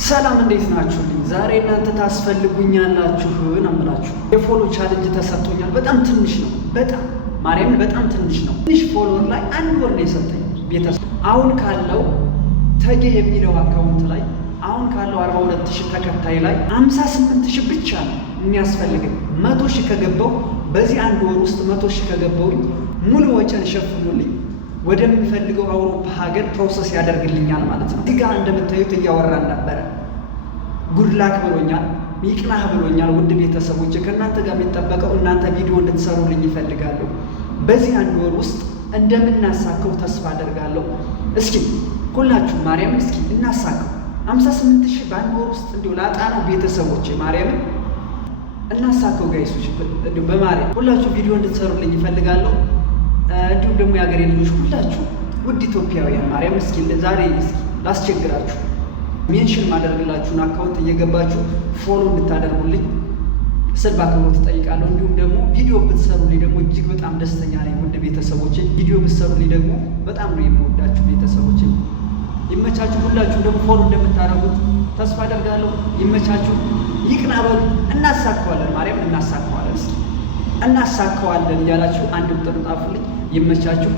ሰላም እንዴት ናችሁልኝ? ዛሬ እናንተ ታስፈልጉኛላችሁ ነው የምላችሁ። የፎሎ ቻሌንጅ ተሰጥቶኛል። በጣም ትንሽ ነው፣ በጣም ማርያምን በጣም ትንሽ ነው። ትንሽ ፎሎወር ላይ አንድ ወር ነው የሰጠኝ ቤተሰብ። አሁን ካለው ተጌ የሚለው አካውንት ላይ አሁን ካለው 42000 ተከታይ ላይ 58000 ብቻ ነው የሚያስፈልገኝ። 100000 ከገባው በዚህ አንድ ወር ውስጥ 100000 ከገባውኝ ሙሉ ወጪን ሸፍኑልኝ ወደምፈልገው አውሮፓ ሀገር ፕሮሰስ ያደርግልኛል ማለት ነው። እዚህ ጋር እንደምታዩት እያወራን ነበረ። ጉድላክ ብሎኛል፣ ይቅናህ ብሎኛል። ውድ ቤተሰቦች ከእናንተ ጋር የሚጠበቀው እናንተ ቪዲዮ እንድትሰሩልኝ ይፈልጋለሁ። በዚህ አንድ ወር ውስጥ እንደምናሳከው ተስፋ አደርጋለሁ። እስኪ ሁላችሁ ማርያምን እስኪ እናሳከው። 58000 በአንድ ወር ውስጥ እንዲሁ ላጣ ነው ቤተሰቦች፣ ማርያምን እናሳከው ጋይሶች። እንዲሁ በማርያም ሁላችሁ ቪዲዮ እንድትሰሩልኝ ይፈልጋለሁ። እንዲሁም ደግሞ የሀገሬ ልጆች ሁላችሁ ውድ ኢትዮጵያውያን ማርያም እስኪ ዛሬ እስኪ ላስቸግራችሁ ሜንሽን ማደርግላችሁን አካውንት እየገባችሁ ፎሎ እንድታደርጉልኝ ስል በአክብሮት እጠይቃለሁ። እንዲሁም ደግሞ ቪዲዮ ብትሰሩልኝ ደግሞ እጅግ በጣም ደስተኛ ነኝ። ውድ ቤተሰቦቼ ቪዲዮ ብትሰሩልኝ ደግሞ በጣም ነው የምወዳችሁ ቤተሰቦቼ። ይመቻችሁ። ሁላችሁም ደግሞ ፎሎ እንደምታደርጉት ተስፋ አደርጋለሁ። ይመቻችሁ። ይቅና በሉ። እናሳካዋለን፣ ማርያም እናሳካዋለን። እስኪ እናሳካዋለን እያላችሁ አንድ ቁጥር ጣፉልኝ። ይመቻችሁ።